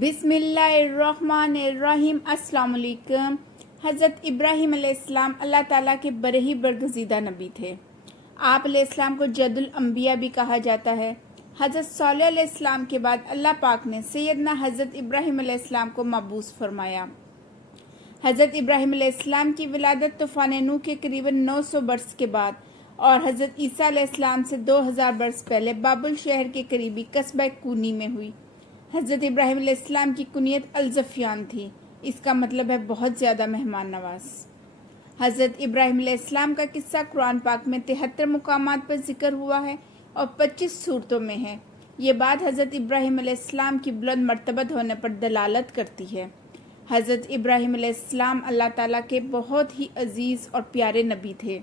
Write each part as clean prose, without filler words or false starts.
بسم اللہ الرحمن الرحیم۔ السلام علیکم۔ حضرت ابراہیم علیہ السلام اللہ تعالیٰ کے بڑے ہی برگزیدہ نبی تھے۔ آپ علیہ السلام کو جد الانبیاء بھی کہا جاتا ہے۔ حضرت صالح علیہ السلام کے بعد اللہ پاک نے سیدنا حضرت ابراہیم علیہ السلام کو مبعوث فرمایا۔ حضرت ابراہیم علیہ السلام کی ولادت طوفان نوح کے قریباً 900 برس کے بعد اور حضرت عیسیٰ علیہ السلام سے 2000 برس پہلے بابل شہر کے قریبی قصبہ کونی میں ہوئی۔ حضرت ابراہیم علیہ السلام کی کنیت الزفیان تھی، اس کا مطلب ہے بہت زیادہ مہمان نواز۔ حضرت ابراہیم علیہ السلام کا قصہ قرآن پاک میں 73 مقامات پر ذکر ہوا ہے اور 25 سورتوں میں ہے۔ یہ بات حضرت ابراہیم علیہ السلام کی بلند مرتبت ہونے پر دلالت کرتی ہے۔ حضرت ابراہیم علیہ السلام اللہ تعالیٰ کے بہت ہی عزیز اور پیارے نبی تھے۔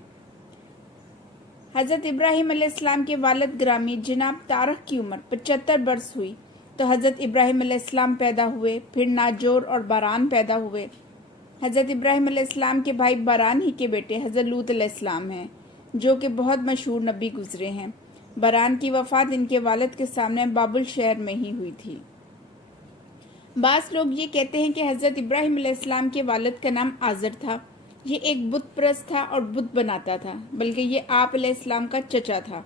حضرت ابراہیم علیہ السلام کے والد گرامی جناب تارخ کی عمر 75 برس ہوئی تو حضرت ابراہیم علیہ السلام پیدا ہوئے، پھر ناجور اور باران پیدا ہوئے۔ حضرت ابراہیم علیہ السلام کے بھائی باران ہی کے بیٹے حضرت لوط علیہ السلام ہیں، جو کہ بہت مشہور نبی گزرے ہیں۔ باران کی وفات ان کے والد کے سامنے بابل شہر میں ہی ہوئی تھی۔ بعض لوگ یہ کہتے ہیں کہ حضرت ابراہیم علیہ السلام کے والد کا نام آزر تھا۔ یہ ایک بت پرست تھا اور بت بناتا تھا، بلکہ یہ آپ علیہ السلام کا چچا تھا۔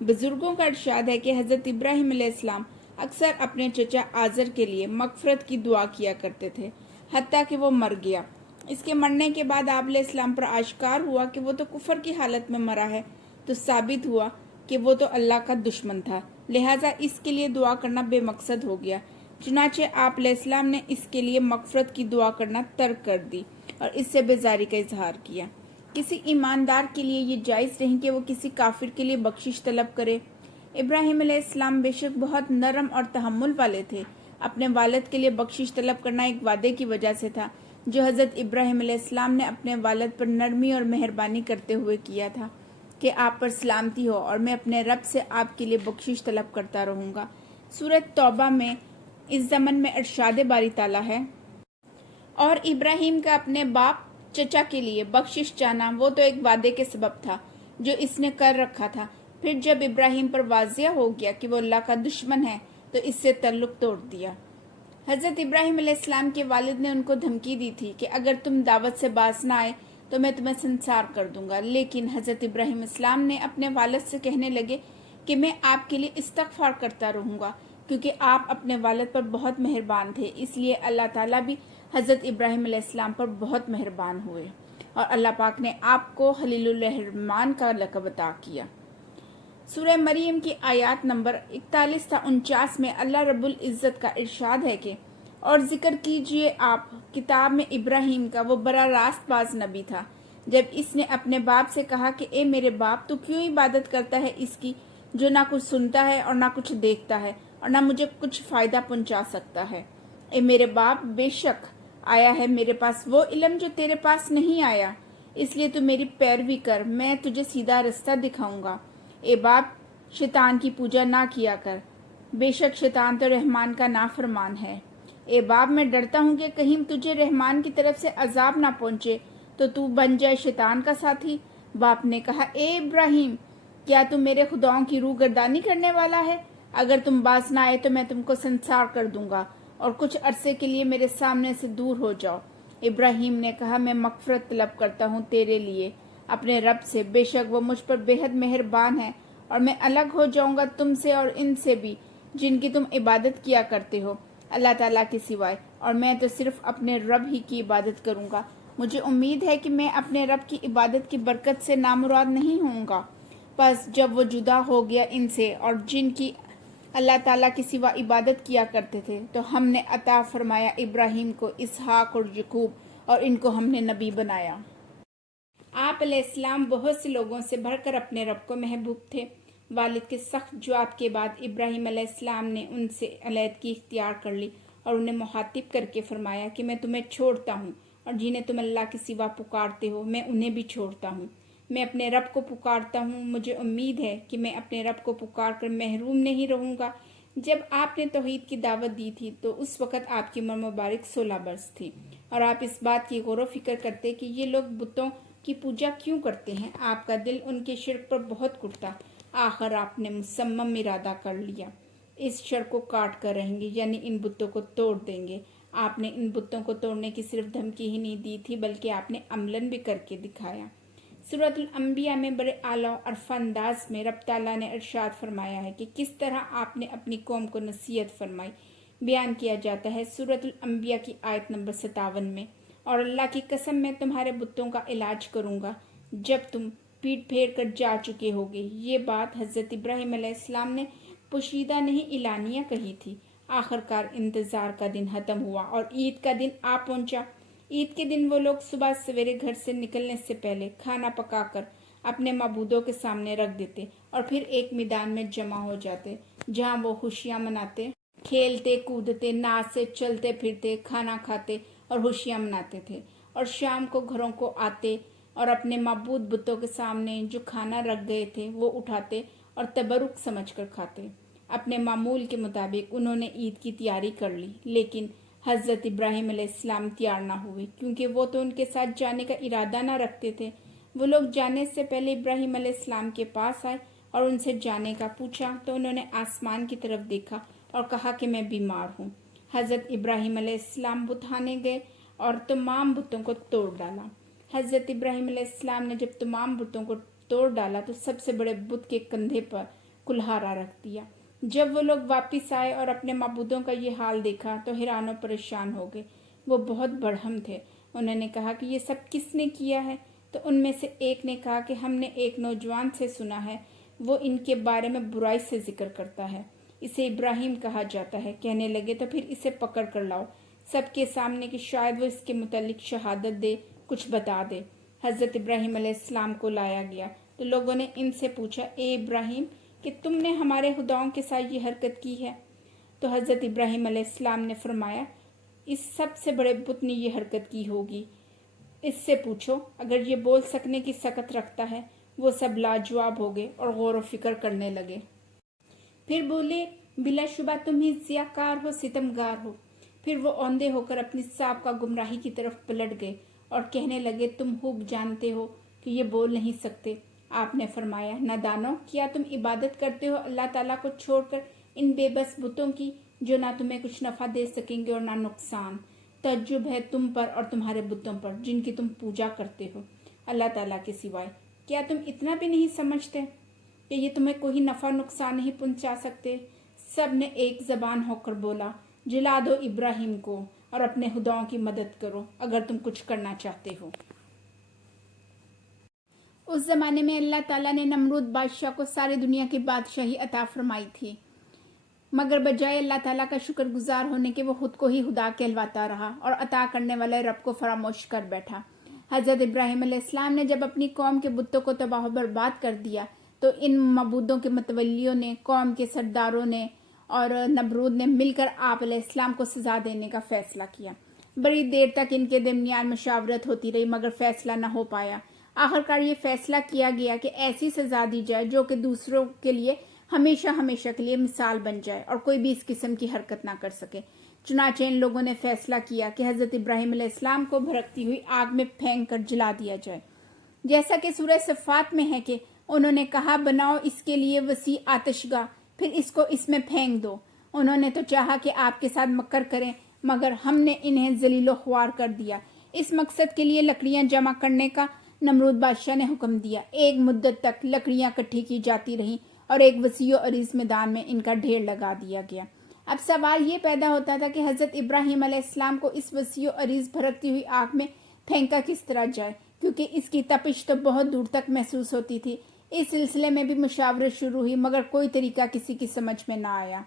بزرگوں کا ارشاد ہے کہ حضرت ابراہیم علیہ السلام اکثر اپنے چچا آزر کے لیے مغفرت کی دعا کیا کرتے تھے، حتیٰ کہ وہ مر گیا۔ اس کے مرنے کے بعد آپ علیہ السلام پر آشکار ہوا کہ وہ تو کفر کی حالت میں مرا ہے، تو ثابت ہوا کہ وہ تو اللہ کا دشمن تھا، لہٰذا اس کے لیے دعا کرنا بے مقصد ہو گیا۔ چنانچہ آپ علیہ السلام نے اس کے لیے مغفرت کی دعا کرنا ترک کر دی اور اس سے بیزاری کا اظہار کیا۔ کسی ایماندار کے لیے یہ جائز نہیں کہ وہ کسی کافر کے لیے بخشش طلب کرے۔ ابراہیم علیہ السلام بے شک بہت نرم اور تحمل والے تھے۔ اپنے والد کے لیے بخشش طلب کرنا ایک وعدے کی وجہ سے تھا جو حضرت ابراہیم علیہ السلام نے اپنے والد پر نرمی اور مہربانی کرتے ہوئے کیا تھا کہ آپ پر سلامتی ہو اور میں اپنے رب سے آپ کے لیے بخشش طلب کرتا رہوں گا۔ سورۃ توبہ میں اس ضمن میں ارشاد باری تعالیٰ ہے، اور ابراہیم کا اپنے باپ چچا کے لیے بخشش چاہنا وہ تو ایک وعدے کے سبب تھا جو اس نے کر رکھا تھا۔ پھر جب ابراہیم پر واضح ہو گیا کہ وہ اللہ کا دشمن ہے تو اس سے تعلق توڑ دیا۔ حضرت ابراہیم علیہ السلام کے والد نے ان کو دھمکی دی تھی کہ اگر تم دعوت سے باز نہ آئے تو میں تمہیں سنسار کر دوں گا، لیکن حضرت ابراہیم السلام نے اپنے والد سے کہنے لگے کہ میں آپ کے لیے استغفار کرتا رہوں گا، کیونکہ آپ اپنے والد پر بہت مہربان تھے۔ اس لیے اللہ تعالیٰ بھی حضرت ابراہیم علیہ السلام پر بہت مہربان ہوئے اور اللہ پاک نے آپ کو خلیل الرحمن کا لقب عطا کیا۔ سورہ مریم کی آیات نمبر 41 تا 49 میں اللہ رب العزت کا ارشاد ہے کہ اور ذکر کیجئے آپ کتاب میں ابراہیم کا، وہ براہ راست باز نبی تھا، جب اس نے اپنے باپ سے کہا کہ اے میرے باپ، تو کیوں عبادت کرتا ہے اس کی جو نہ کچھ سنتا ہے اور نہ کچھ دیکھتا ہے اور نہ مجھے کچھ فائدہ پہنچا سکتا ہے۔ اے میرے باپ، بے شک آیا ہے میرے پاس وہ علم جو تیرے پاس نہیں آیا، اس لیے تو میری پیروی کر، میں تجھے سیدھا رستہ دکھاؤں گا۔ اے باپ، شیطان کی پوجا نہ کیا کر، بے شک شیطان تو رحمان کا نافرمان ہے۔ اے باپ، میں ڈرتا ہوں کہ کہیں تجھے رحمان کی طرف سے عذاب نہ پہنچے تو تو بن جائے شیطان کا ساتھی۔ باپ نے کہا، اے ابراہیم، کیا تم میرے خداؤں کی روح گردانی کرنے والا ہے؟ اگر تم باز نہ آئے تو میں تم کو سنسار کر دوں گا اور کچھ عرصے کے لیے میرے سامنے سے دور ہو جاؤ۔ ابراہیم نے کہا، میں مغفرت طلب کرتا ہوں تیرے لیے اپنے رب سے، بے شک وہ مجھ پر بے حد مہربان ہے، اور میں الگ ہو جاؤں گا تم سے اور ان سے بھی جن کی تم عبادت کیا کرتے ہو اللہ تعالیٰ کے سوائے، اور میں تو صرف اپنے رب ہی کی عبادت کروں گا۔ مجھے امید ہے کہ میں اپنے رب کی عبادت کی برکت سے نامراد نہیں ہوں گا۔ پس جب وہ جدا ہو گیا ان سے اور جن کی اللہ تعالیٰ کے سوا عبادت کیا کرتے تھے، تو ہم نے عطا فرمایا ابراہیم کو اسحاق اور یعقوب، اور ان کو ہم نے نبی بنایا۔ آپ علیہ السلام بہت سے لوگوں سے بڑھ کر اپنے رب کو محبوب تھے۔ والد کے سخت جواب کے بعد ابراہیم علیہ السلام نے ان سے علیحدگی اختیار کر لی اور انہیں مخاطب کر کے فرمایا کہ میں تمہیں چھوڑتا ہوں، اور جنہیں تم اللہ کے سوا پکارتے ہو میں انہیں بھی چھوڑتا ہوں۔ میں اپنے رب کو پکارتا ہوں، مجھے امید ہے کہ میں اپنے رب کو پکار کر محروم نہیں رہوں گا۔ جب آپ نے توحید کی دعوت دی تھی تو اس وقت آپ کی عمر مبارک 16 برس تھی، اور آپ اس بات کی غور و فکر کرتے کہ یہ لوگ بتوں کی پوجا کیوں کرتے ہیں۔ آپ کا دل ان کے شرک پر بہت کٹا، آخر آپ نے مصمم ارادہ کر لیا اس شر کو کاٹ کر رہیں گے، یعنی ان بتوں کو توڑ دیں گے۔ آپ نے ان بتوں کو توڑنے کی صرف دھمکی ہی نہیں دی تھی بلکہ آپ نے عملاً بھی کر کے دکھایا۔ سورۃ الانبیاء میں بڑے اعلیٰ اور انداز میں رب تعالیٰ نے ارشاد فرمایا ہے کہ کس طرح آپ نے اپنی قوم کو نصیحت فرمائی۔ بیان کیا جاتا ہے سورۃ الانبیاء کی آیت نمبر 57 میں، اور اللہ کی قسم میں تمہارے بتوں کا علاج کروں گا جب تم پیٹ پھیر کر جا چکے ہوگے۔ یہ بات حضرت ابراہیم علیہ السلام نے پوشیدہ نہیں اعلانیہ کہی تھی۔ آخرکار انتظار کا دن ختم ہوا اور عید کا دن آ پہنچا۔ عید کے دن وہ لوگ صبح سویرے گھر سے نکلنے سے پہلے کھانا پکا کر اپنے معبودوں کے سامنے رکھ دیتے اور پھر ایک میدان میں جمع ہو جاتے جہاں وہ خوشیاں مناتے، کھیلتے کودتے، ناچتے، چلتے پھرتے، کھانا کھاتے اور خوشیاں مناتے تھے، اور شام کو گھروں کو آتے اور اپنے معبود بتوں کے سامنے جو کھانا رکھ گئے تھے وہ اٹھاتے اور تبرک سمجھ کر کھاتے۔ اپنے معمول کے مطابق انہوں نے عید کی تیاری کر لی، لیکن حضرت ابراہیم علیہ السلام تیار نہ ہوئے کیونکہ وہ تو ان کے ساتھ جانے کا ارادہ نہ رکھتے تھے۔ وہ لوگ جانے سے پہلے ابراہیم علیہ السلام کے پاس آئے اور ان سے جانے کا پوچھا تو انہوں نے آسمان کی طرف دیکھا اور کہا کہ میں بیمار ہوں۔ حضرت ابراہیم علیہ السلام بتانے گئے اور تمام بتوں کو توڑ ڈالا۔ حضرت ابراہیم علیہ السلام نے جب تمام بتوں کو توڑ ڈالا تو سب سے بڑے بت کے کندھے پر کلہارا رکھ دیا۔ جب وہ لوگ واپس آئے اور اپنے معبودوں کا یہ حال دیکھا تو حیران و پریشان ہو گئے۔ وہ بہت برہم تھے۔ انہوں نے کہا کہ یہ سب کس نے کیا ہے؟ تو ان میں سے ایک نے کہا کہ ہم نے ایک نوجوان سے سنا ہے، وہ ان کے بارے میں برائی سے ذکر کرتا ہے۔ اسے ابراہیم کہا جاتا ہے۔ کہنے لگے تو پھر اسے پکڑ کر لاؤ سب کے سامنے کہ شاید وہ اس کے متعلق شہادت دے، کچھ بتا دے۔ حضرت ابراہیم علیہ السلام کو لایا گیا تو لوگوں نے ان سے پوچھا، اے ابراہیم، کہ تم نے ہمارے خداؤں کے ساتھ یہ حرکت کی ہے؟ تو حضرت ابراہیم علیہ السلام نے فرمایا، اس سب سے بڑے بت نے یہ حرکت کی ہوگی، اس سے پوچھو۔ اگر یہ بول سکنے کی سکت رکھتا ہے۔ وہ سب لاجواب ہو گئے اور غور و فکر کرنے لگے۔ پھر بولے، بلا شبہ تم ہی ضیاءکار ہو، ستمگار ہو۔ پھر وہ اوندے ہو کر اپنی سابقہ گمراہی کی طرف پلٹ گئے اور کہنے لگے، تم خوب جانتے ہو کہ یہ بول نہیں سکتے۔ آپ نے فرمایا، نادانو، کیا تم عبادت کرتے ہو اللہ تعالیٰ کو چھوڑ کر ان بے بس بتوں کی جو نہ تمہیں کچھ نفع دے سکیں گے اور نہ نقصان؟ تعجب ہے تم پر اور تمہارے بتوں پر جن کی تم پوجا کرتے ہو اللہ تعالیٰ کے سوائے۔ کیا تم اتنا بھی نہیں سمجھتے کہ یہ تمہیں کوئی نفع نقصان نہیں پہنچا سکتے؟ سب نے ایک زبان ہو کر بولا، جلا دو ابراہیم کو اور اپنے خداؤں کی مدد کرو اگر تم کچھ کرنا چاہتے ہو۔ اس زمانے میں اللہ تعالیٰ نے نمرود بادشاہ کو ساری دنیا کی بادشاہی عطا فرمائی تھی، مگر بجائے اللہ تعالیٰ کا شکر گزار ہونے کے وہ خود کو ہی خدا کہلواتا رہا اور عطا کرنے والے رب کو فراموش کر بیٹھا۔ حضرت ابراہیم علیہ السلام نے جب اپنی قوم کے بتوں کو تباہ و برباد کر دیا تو ان معبودوں کے متولیوں نے، قوم کے سرداروں نے اور نمرود نے مل کر آپ علیہ السلام کو سزا دینے کا فیصلہ کیا۔ بڑی دیر تک ان کے درمیان مشاورت ہوتی رہی مگر فیصلہ نہ ہو پایا۔ آخرکار یہ فیصلہ کیا گیا کہ ایسی سزا دی جائے جو کہ دوسروں کے لیے ہمیشہ ہمیشہ کے لیے مثال بن جائے اور کوئی بھی اس قسم کی حرکت نہ کر سکے۔ چنانچہ ان لوگوں نے فیصلہ کیا کہ حضرت ابراہیم علیہ السلام کو بھڑکتی ہوئی آگ میں پھینک کر جلا دیا جائے، جیسا کہ سورہ صفات میں ہے کہ انہوں نے کہا، بناؤ اس کے لیے وسیع آتش گاہ، پھر اس کو اس میں پھینک دو۔ انہوں نے تو چاہا کہ آپ کے ساتھ مکر کریں مگر ہم نے انہیں ذلیل و خوار کر دیا۔ اس مقصد کے لیے لکڑیاں جمع کرنے کا نمرود بادشاہ نے حکم دیا۔ ایک مدت تک لکڑیاں اکٹھی کی جاتی رہیں اور ایک وسیع و عریض میدان میں ان کا ڈھیر لگا دیا گیا۔ اب سوال یہ پیدا ہوتا تھا کہ حضرت ابراہیم علیہ السلام کو اس وسیع و عریض بھڑکتی ہوئی آگ میں پھینکا کس طرح جائے، کیونکہ اس کی تپش تو بہت دور تک محسوس ہوتی تھی۔ اس سلسلے میں بھی مشاورت شروع ہوئی مگر کوئی طریقہ کسی کی سمجھ میں نہ آیا۔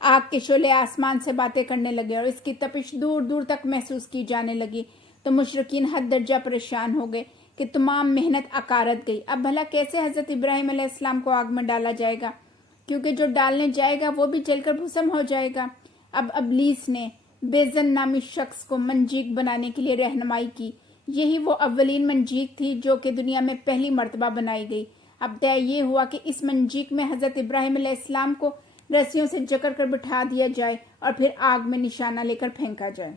آگ کے شعلے آسمان سے باتیں کرنے لگے اور اس کی تپش دور دور تک محسوس کی جانے لگی تو مشرکین حد درجہ پریشان ہو گئے کہ تمام محنت اکارت گئی۔ اب بھلا کیسے حضرت ابراہیم علیہ السلام کو آگ میں ڈالا جائے گا، کیونکہ جو ڈالنے جائے گا وہ بھی جل کر بھسم ہو جائے گا۔ اب ابلیس نے بیزن نامی شخص کو منجیق بنانے کے لیے رہنمائی کی۔ یہی وہ اولین منجیق تھی جو کہ دنیا میں پہلی مرتبہ بنائی گئی۔ اب طے یہ ہوا کہ اس منجیق میں حضرت ابراہیم علیہ السلام کو رسیوں سے جکڑ کر بٹھا دیا جائے اور پھر آگ میں نشانہ لے کر پھینکا جائے۔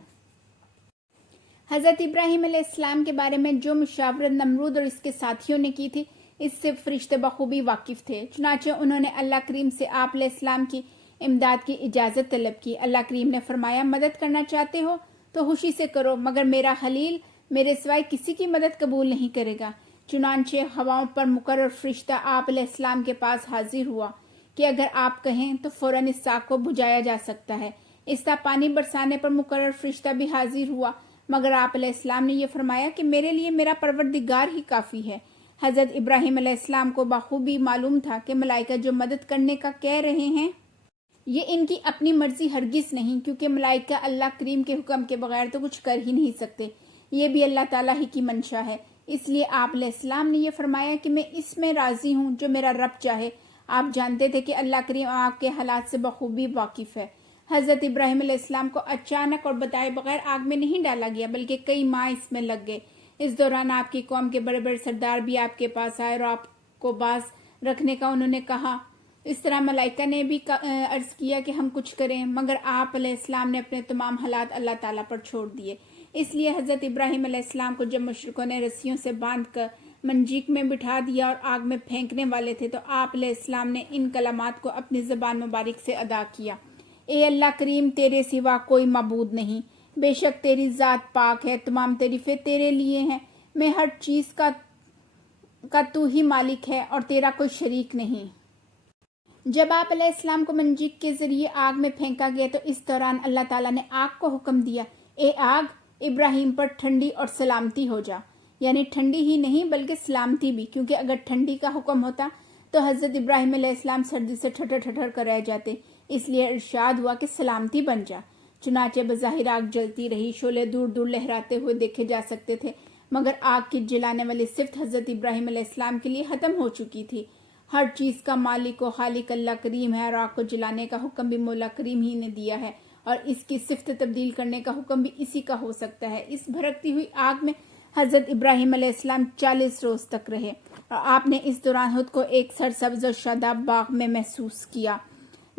حضرت ابراہیم علیہ السلام کے بارے میں جو مشاورت نمرود اور اس کے ساتھیوں نے کی تھی اس سے فرشتے بخوبی واقف تھے۔ چنانچہ انہوں نے اللہ کریم سے آپ علیہ السلام کی امداد کی اجازت طلب کی۔ اللہ کریم نے فرمایا مدد کرنا چاہتے ہو تو خوشی سے کرو، مگر میرا خلیل میرے سوائے کسی کی مدد قبول نہیں کرے گا۔ چنانچہ ہواؤں پر مقرر فرشتہ آپ علیہ السلام کے پاس حاضر ہوا کہ اگر آپ کہیں تو فوراً اس آگ کو بجھایا جا سکتا ہے۔ اس طرح پانی برسانے پر مقرر فرشتہ بھی حاضر ہوا، مگر آپ علیہ السلام نے یہ فرمایا کہ میرے لیے میرا پروردگار ہی کافی ہے۔ حضرت ابراہیم علیہ السلام کو بخوبی معلوم تھا کہ ملائکہ جو مدد کرنے کا کہہ رہے ہیں یہ ان کی اپنی مرضی ہرگز نہیں، کیونکہ ملائکہ اللہ کریم کے حکم کے بغیر تو کچھ کر ہی نہیں سکتے، یہ بھی اللہ تعالیٰ ہی کی منشا ہے۔ اس لیے آپ علیہ السلام نے یہ فرمایا کہ میں اس میں راضی ہوں جو میرا رب چاہے۔ آپ جانتے تھے کہ اللہ کریم آپ کے حالات سے بخوبی واقف ہے۔ حضرت ابراہیم علیہ السلام کو اچانک اور بتائے بغیر آگ میں نہیں ڈالا گیا، بلکہ کئی ماہ اس میں لگ گئے۔ اس دوران آپ کی قوم کے بڑے بڑے سردار بھی آپ کے پاس آئے اور آپ کو باز رکھنے کا انہوں نے کہا۔ اس طرح ملائکہ نے بھی عرض کیا کہ ہم کچھ کریں، مگر آپ علیہ السلام نے اپنے تمام حالات اللہ تعالیٰ پر چھوڑ دیے۔ اس لیے حضرت ابراہیم علیہ السلام کو جب مشرکوں نے رسیوں سے باندھ کر منجیک میں بٹھا دیا اور آگ میں پھینکنے والے تھے تو آپ علیہ السلام نے ان کلمات کو اپنی زبان مبارک سے ادا کیا: اے اللہ کریم، تیرے سوا کوئی معبود نہیں، بے شک تیری ذات پاک ہے، تمام تعریفیں تیرے لیے ہیں، میں ہر چیز کا تو ہی مالک ہے اور تیرا کوئی شریک نہیں۔ جب آپ علیہ السلام کو منجیک کے ذریعے آگ میں پھینکا گیا تو اس دوران اللہ تعالیٰ نے آگ کو حکم دیا: اے آگ، ابراہیم پر ٹھنڈی اور سلامتی ہو جا، یعنی ٹھنڈی ہی نہیں بلکہ سلامتی بھی، کیونکہ اگر ٹھنڈی کا حکم ہوتا تو حضرت ابراہیم علیہ السلام سردی سے ٹھٹر ٹھٹر کر رہ جاتے، اس لیے ارشاد ہوا کہ سلامتی بن جا۔ چنانچہ بظاہر آگ جلتی رہی، شعلے دور دور لہراتے ہوئے دیکھے جا سکتے تھے، مگر آگ کی جلانے والی صفت حضرت ابراہیم علیہ السلام کے لیے ختم ہو چکی تھی۔ ہر چیز کا مالک و خالق اللہ کریم ہے اور آگ کو جلانے کا حکم بھی مولا کریم ہی نے دیا ہے، اور اس کی صفت تبدیل کرنے کا حکم بھی اسی کا ہو سکتا ہے۔ اس بھڑکتی ہوئی آگ میں حضرت ابراہیم علیہ السلام 40 روز تک رہے اور آپ نے اس دوران خود کو ایک سرسبز و شاداب باغ میں محسوس کیا۔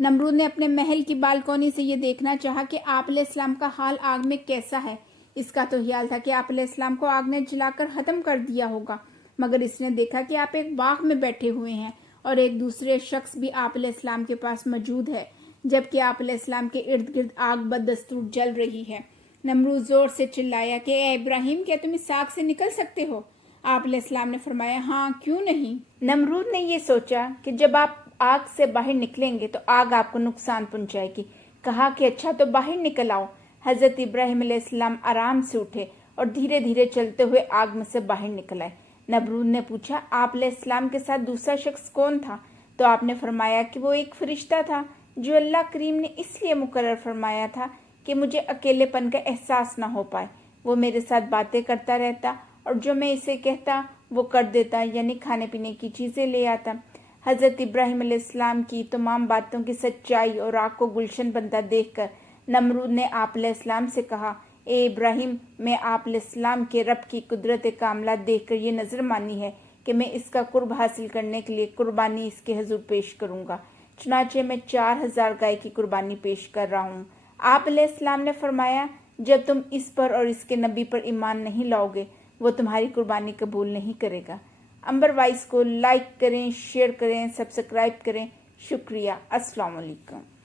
نمرود نے اپنے محل کی بالکونی سے یہ دیکھنا چاہا کہ آپ علیہ السلام کا حال آگ میں کیسا ہے۔ اس کا تو خیال تھا کہ آپ علیہ السلام کو آگ نے جلا کر ختم کر دیا ہوگا، مگر اس نے دیکھا کہ آپ ایک باغ میں بیٹھے ہوئے ہیں اور ایک دوسرے شخص بھی آپ علیہ السلام کے پاس موجود ہے، جبکہ آپ علیہ السلام کے ارد گرد آگ بدستور جل رہی ہے۔ نمرود زور سے چلایا کہ اے ابراہیم، کیا تم اس آگ سے نکل سکتے ہو؟ آپ علیہ السلام نے فرمایا ہاں، کیوں نہیں۔ نمرود نے یہ سوچا کہ جب آپ آگ سے باہر نکلیں گے تو آگ آپ کو نقصان پہنچائے گی۔ کہا کہ اچھا تو باہر نکل آؤ۔ حضرت ابراہیم علیہ السلام آرام سے اٹھے اور دھیرے دھیرے چلتے ہوئے آگ میں سے باہر نکل آئے۔ نمرود نے پوچھا آپ علیہ السلام کے ساتھ دوسرا شخص کون تھا؟ تو آپ نے فرمایا کہ وہ ایک فرشتہ تھا جو اللہ کریم نے اس لیے مقرر فرمایا تھا کہ مجھے اکیلے پن کا احساس نہ ہو پائے۔ وہ میرے ساتھ باتیں کرتا رہتا اور جو میں اسے کہتا وہ کر دیتا، یعنی کھانے پینے کی چیزیں لے آتا۔ حضرت ابراہیم علیہ السلام کی تمام باتوں کی سچائی اور آگ کو گلشن بنتا دیکھ کر نمرود نے آپ علیہ السلام سے کہا: اے ابراہیم، میں آپ علیہ السلام کے رب کی قدرت کاملہ دیکھ کر یہ نظر مانی ہے کہ میں اس کا قرب حاصل کرنے کے لیے قربانی اس کے حضور پیش کروں گا، چنانچہ میں 4000 گائے کی قربانی پیش کر رہا ہوں۔ آپ علیہ السلام نے فرمایا: جب تم اس پر اور اس کے نبی پر ایمان نہیں لاؤ گے وہ تمہاری قربانی قبول نہیں کرے گا۔ امبر وائس کو لائک کریں، شیئر کریں، سبسکرائب کریں۔ شکریہ۔ السلام علیکم۔